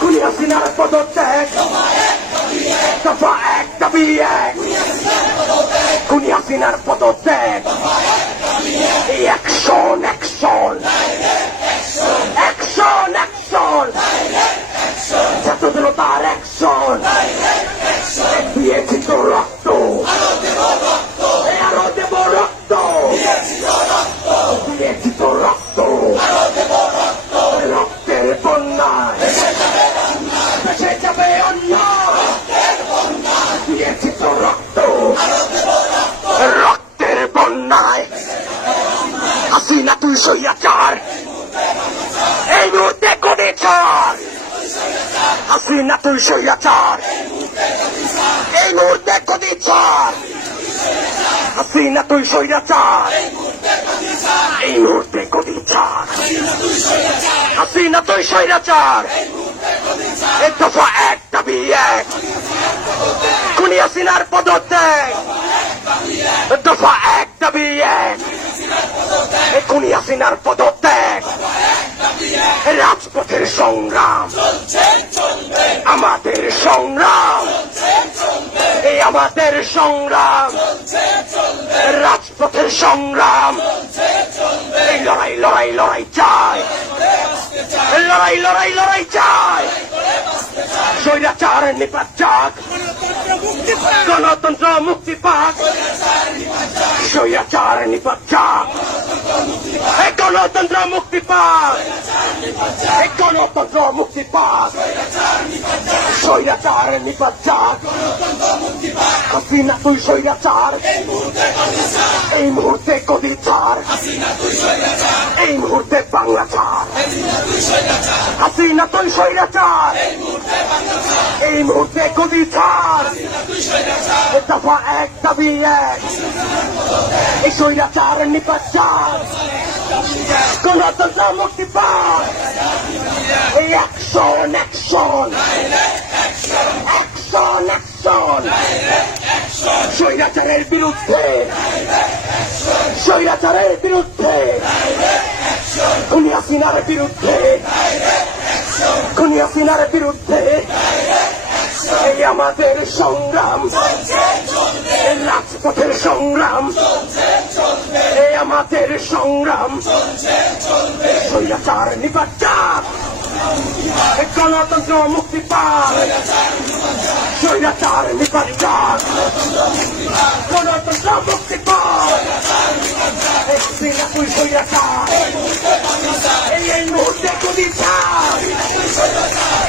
খুনি হাসিনার পদত্যাগ, দফা এক দাবি এক, খুনি হাসিনার পদত্যাগ, অ্যাকশন অ্যাকশন অ্যাকশন অ্যাকশন, ছাত্র জনতার অ্যাকশন, দিয়েছি তো রক্ত, আরো দেব রক্ত, দিয়েছি তো রক্ত, রক্তের বন্যায় ভেসে যাবে অন্যায়, দিয়েছি তো রক্ত, রক্তের বন্যায়। হাসিনা তুই স্বৈরাচার, এই মুহূর্তে কোটি ছাড়, হাসিনা তুই স্বৈরাচার, এই মুহূর্তে কোটি ছাড়, হাসিনা তুই স্বৈরাচার, এই মুহূর্তে কোটি ছাড়, হাসিনা তুই স্বৈরাচার, এই দফা এক দাবি এক, খুনি হাসিনার পদত্যাগ, দফা এক দাবি এক, খুনি হাসিনার পদত্যাগ, রাজপথের সংগ্রাম, আমাদের সংগ্রাম, এই আমাদের সংগ্রাম, রাজপথের সংগ্রাম, এই লড়াই লড়াই লড়াই চাই, লড়াই লড়াই লড়াই চাই, স্বৈরাচার নিপাত যাক, গণতন্ত্র মুক্তি পাক, স্বৈরাচার নিপাত যাক, গণতন্ত্র মুক্তি পাক, গণতন্ত্র মুক্তি পাক, স্বৈরাচার নিপাত যাক, হাসিনা তুই স্বৈরাচার, এই মুহূর্তে গদি ছাড়, এই মুহূর্তে বাংলা ছাড়, হাসিনা তুই স্বৈরাচার, এই মুহূর্তে গদি ছাড়, দফা এক দাবি এক, এই স্বৈরাচার নিপাত যাক, গণতন্ত্র মুক্তি পাক, এই অ্যাকশন অ্যাকশন অ্যাকশন অ্যাকশন, স্বৈরাচারের বিরুদ্ধে, স্বৈরাচারের বিরুদ্ধে, খুনি হাসিনার বিরুদ্ধে, খুনি হাসিনার বিরুদ্ধে, এই আমাদের সংগ্রাম, রাজপথের সংগ্রাম, এই আমাদের সংগ্রাম, স্বৈরাচার নিপাত যাক, গণতন্ত্র মুক্তি পাক, স্বৈরাচার নিপাত যাক, গণতন্ত্র মুক্তি পাক, হাসিনা তুই স্বৈরাচার, এই মুহূর্তে গদি ছাড়,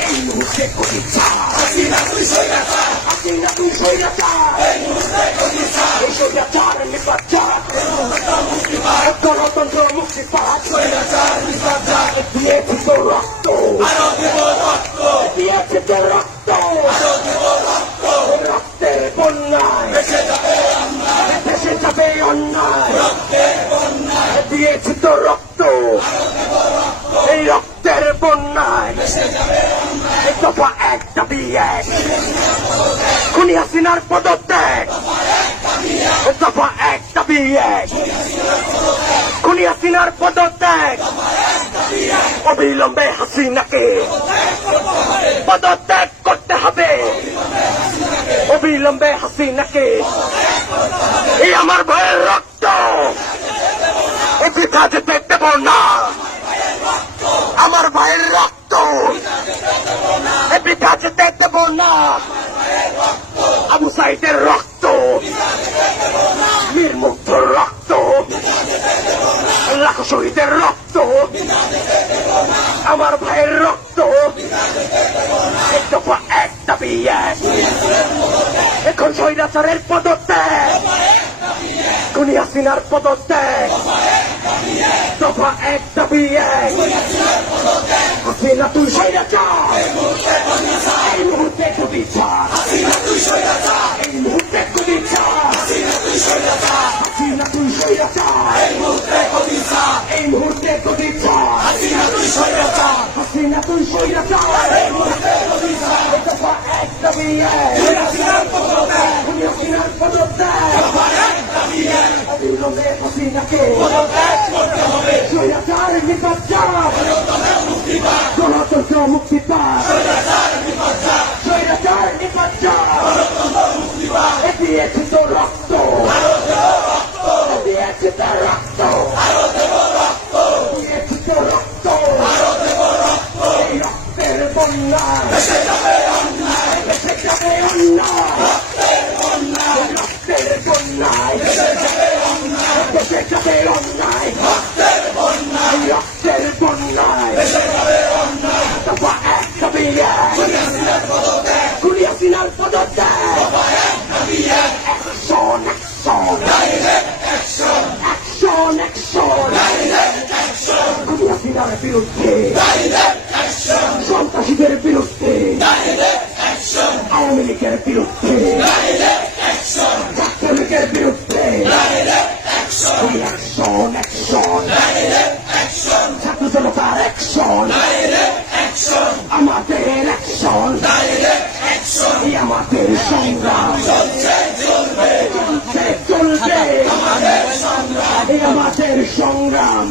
এই মুহূর্তে গদি ছাড়, হাসিনা তুই স্বৈরাচার, হাসিনা তুই স্বৈরাচার, এই স্বৈরাচার নিপাত যাক, গণতন্ত্র মুক্তি পাক, দিয়েছি তো রক্ত, দিয়েছি তো রক্ত, রক্তের বন্যায় ভেসে যাবে অন্যায়, দিয়েছি তো রক্ত, এই রক্তের বন্যায়, দফা এক দাবি এক, খুনি হাসিনার পদত্যাগ, দফা এক দাবি এক, খুনি হাসিনার পদত্যাগ, অবিলম্বে হাসিনাকে পদত্যাগ করতে হবে, অবিলম্বে হাসিনাকে, এই আমার ভাইয়ের রক্ত বৃথা যেতে দেব না, আমার ভাইয়ের রক্ত বৃথা যেতে দেব না, আবু সাইদের রক্ত, মীর মুগ্ধর রক্ত, লাখো শহীদের রক্ত, আমার ভাইয়ের রক্ত, দফা এক দাবি এক, এখন স্বৈরাচারের পদত্যাগ, খুনি হাসিনার পদত্যাগ, দফা দফা এক দাবি এক হাসিনা তুই স্বৈরাচার এই মুহূর্তে গুলি চার এই মুহূর্তে গুলি চার হাসিনা তুই স্বৈরাচার এই মুহূর্তে গুলি চার হাসিনা তুই স্বৈরাচার এই দফা এক দাবি এক হাসিনার পদত্যাগ অবিলম্বে হাসিনাকে স্বৈরাচার নিপাত গণতন্ত্র মুক্তি পায় স্বৈরাচার নিপাত দিয়েছে তো রক্ত দিয়েছে তার রক্ত দিয়েছে তো রক্ত এই রক্তের বন্যায় ভেসে যাবে অন্যায় রক্তের বন্যায় ভেসে যাবে অন্যায় রক্তের বন্যায় দফা এক দাবি এক গুলি হাসিনার পদত্যাগ অ্যাকশন গুলি হাসিনার বিরুদ্ধে সন্ত্রাসীদের বিরুদ্ধে আওয়ামী লীগের বিরুদ্ধে ছাত্রলীগের বিরুদ্ধে ছাত্র জনতার অ্যাকশন আমাদের অ্যাকশন আমাদের সংগ্রাম চলবে আমাদের সংগ্রাম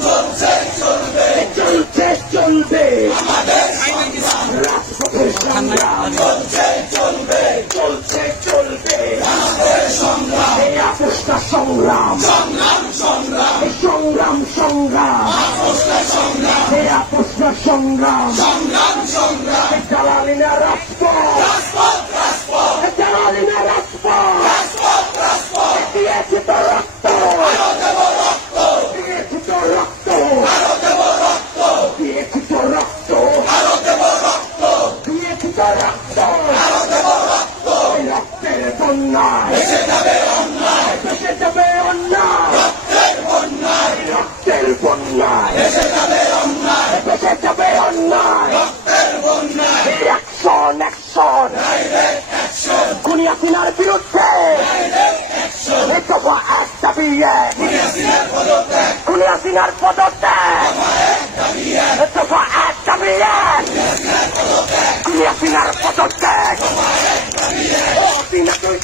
চলবে রাজপথের সংগ্রাম চলবে এই আপোষটা সংগ্রাম এই আপোষটা সংগ্রাম জ্বালালিনা রাজপথ দিয়েছে তো রক্ত দিয়েছে তো রক্ত দিয়েছে তো রক্ত দিয়েছে তো রক্ত রক্তের বন্যায় ভেসে যাবে অন্যায় রক্তের বন্যায় ভেসে যাবে অন্যায় অ্যাকশন খুনি হাসিনার বিরুদ্ধে দফা এক দাবি এক খুনি হাসিনার পদত্যাগ দফা এক দাবি এক খুনি হাসিনার পদত্যাগ হাসিনা তুই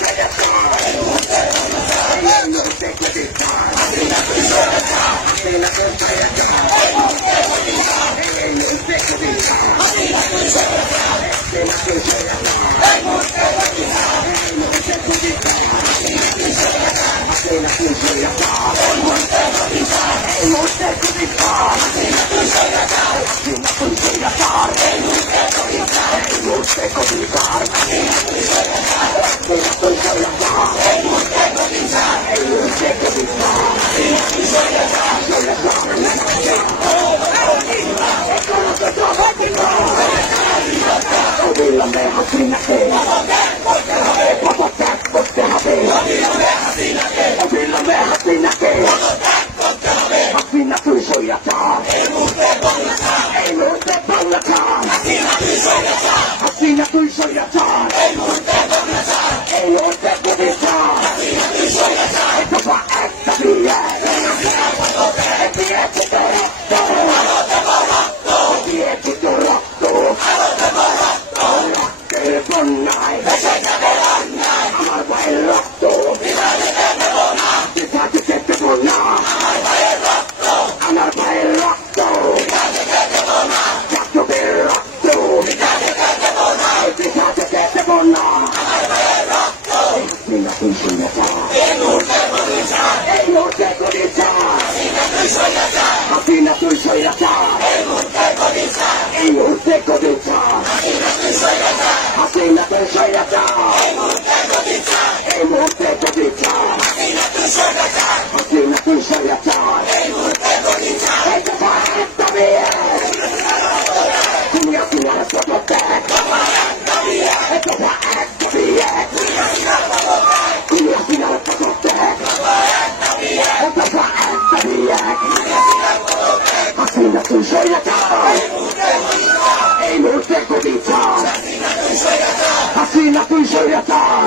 অবিলম্বে হাসিনাকে পদত্যাগ করতে হবে অবিলম্বে হাসিনাকে হাসিনা তুই স্বৈরাচার এই মুহূর্তে বাংলাচার হাসিনা তুই স্বৈরাচার এই মুহূর্তে প্রতিষ্ঠান দফা এক দাবি এক দিয়েছে তো রক্ত দিয়েছে তো রক্ত রক্তের বন্যায় আমার ভাইয়ের রক্ত পিতা দিতে দেব না আমার ভাইয়ের রক্ত ছাত্রদের রক্ত পিতা দিতে দেব না এই মুহূর্তে গুলি চার হাসিনা তুই স্বৈরাচার এই মুহূর্তে গুলি চার হাসিনা তুই স্বৈরাচার এই মুহূর্তে গুলি চার হাসিনা তুই স্বৈরাচার এই দফা এক দাবি এক খুনি হাসিনার পদত্যাগ দফা এক দাবি এক খুনি হাসিনার পদত্যাগ দফা এক দাবি এক তুই স্বৈরাচার এই মুহূর্তে গদি ছাড় হাসিনা তুই স্বৈরাচার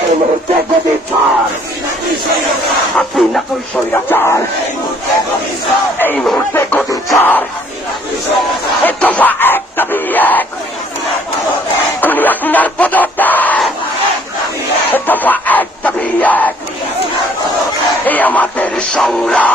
এই মুহূর্তে গদি ছাড় হাসিনা তুই স্বৈরাচার এই মুহূর্তে গদি ছাড় দফা এক দাবি এক খুনি হাসিনার পদত্যাগ দফা এক দাবি এক এই আমাদের সংগ্রাম